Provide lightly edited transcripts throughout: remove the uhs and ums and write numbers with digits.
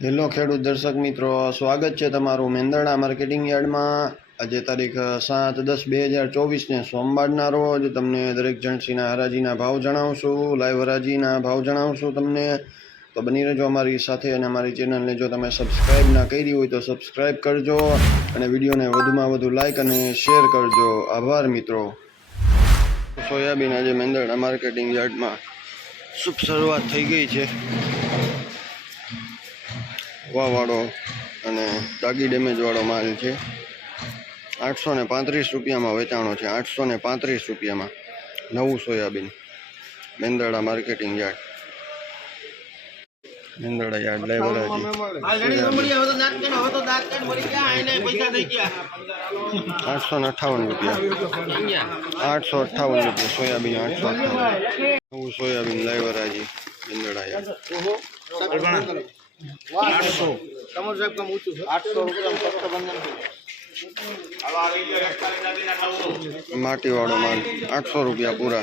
Hello ખેડૂત દર્શક મિત્રો, સ્વાગત છે તમારું મેંદરડા માર્કેટિંગ યાર્ડમાં। આજે તારીખ 7/10/2024 ને સોમવારના રોજ તમને દરેક જણસીના હરાજીના ભાવ જણાવશું, લાઈવ હરાજીના ભાવ જણાવશું તમને। તો બની રહેજો અમારી સાથે અને અમારી ચેનલને જો તમે સબસ્ક્રાઈબ ના કરી હોય તો સબસ્ક્રાઈબ કરજો અને વિડીયોને વધુમાં વધુ લાઈક અને શેર કરજો। આભાર મિત્રો। સોયાબીન આજે મેંદરડા માર્કેટિંગ યાર્ડમાં શુભ શરૂઆત થઈ ગઈ છે। વાવાળો અને દાગી ડેમેજવાળો માલ છે। 835 રૂપિયામાં વેચાણો છે। 835 રૂપિયામાં નવું soybean Mendarda marketing yard, Mendarda yard લાઈવરાજી 858 રૂપિયા। 858 રૂપિયા સોયાબીન। 858 નવું સોયાબીન લાઈવરાજી મેંદરડા યાર્ડ। 800 कमर साहब कम ऊंचू 800 रुपया फक्त बंधन माटी वाળો माल 800 रुपया पूरा।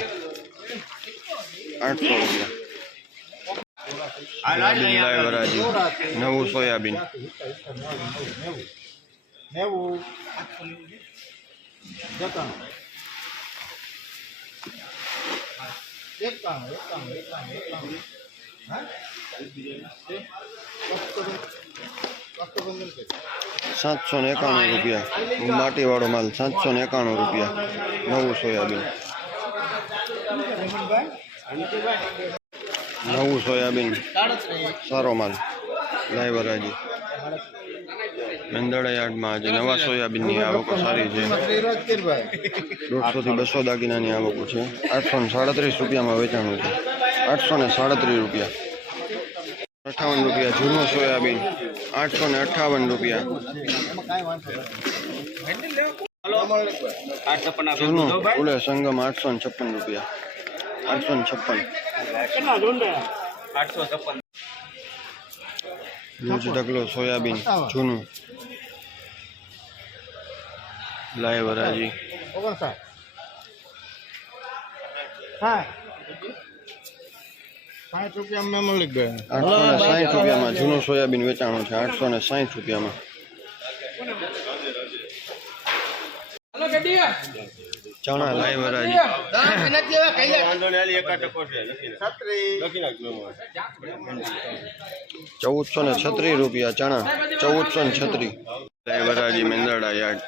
800 रुपया लाईवराजी नवू सोयाबीन। ₹791 माटी वाળો माल 791 रुपया नवू सोयाबीन। नवू सोयाबीन सारो माल लाईवराजी मेंदरड़ा यार्ड में। आज नवा सोयाबीन की आवको सारी है। 150 થી 200 दागीना आवको है। 837 रुपया में वेचाणु है। 837 रुपया। 58 रुपया जूनो सोयाबीन। 858 रुपया जूनो फूले संगम। 856 रुपया। 856 लूज ढगलो सोयाबीन जूनू लाईवराजी 60 रुपया में मળી ગયો। 860 रुपया में जूनो सोयाबीन वेचाणो है। 860 रुपया में चना लाईवराजी 1436 रुपया चना। 1436 लाईवराजी मेंदरड़ा यार्ड।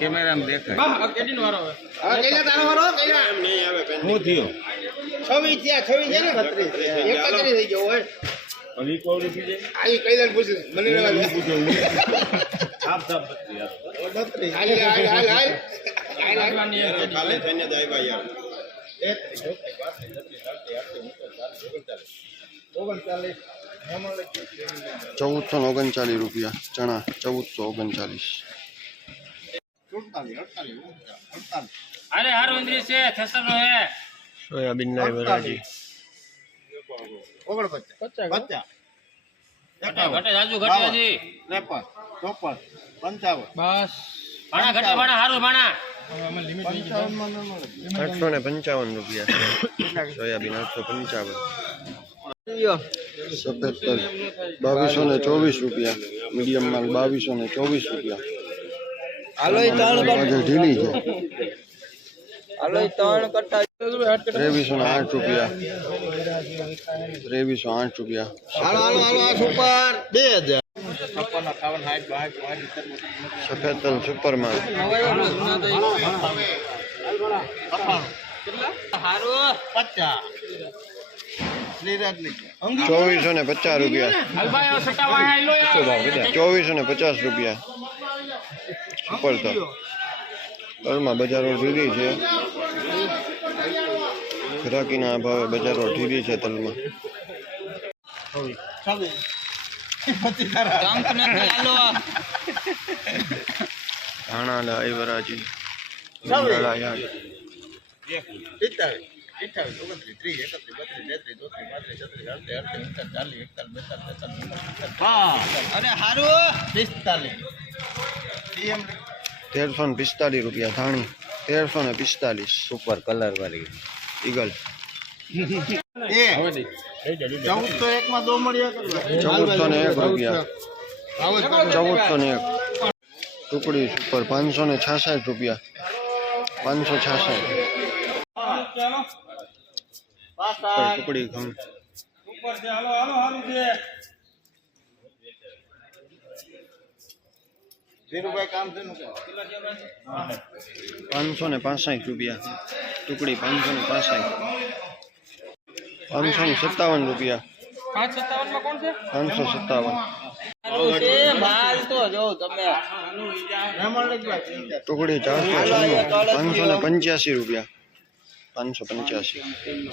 कैमरा में देख ₹1439 रुपया चना। 1439 अरे हर उंदरी से थसर नो है सोयाबीन लाईवराजी 49 घटे जाजू घटे जी 53 54 55 बस भाणा घटे भाणा हारू भाणा 855 रुपया सोयाबीन। 855 सफेद तल 2224 रुपया। मीडियम माल 2224 रुपया। ढीली है 2308 रुपया। 2308 रुपया सफेद तल सुपर माल 2450 रुपया। 2450 रुपया सुपर तल। तल में बजारो ढीली है। ग्राहकीना भावे बजारो ढीली है तल में। धाणा लाईवराजी मेंदरड़ा यार्ड 28 29 30 31 32 33 34 35 36 37 38 39 40 41 42 43 44 45 અરે હારું 45 1345 રૂપિયા ધાણી 1345 સુપર કલર વાળી ઈગલ 1401 માં દો મળ્યા 1401 રૂપિયા 1401 ટુકડી સુપર 566 રૂપિયા 566 ટુકડી ઘઉં ધીરુભાઈ કામ છે 565 રૂપિયા ટુકડી 565 557 રૂપિયા 557 ટુકડી 495 585 રૂપિયા 585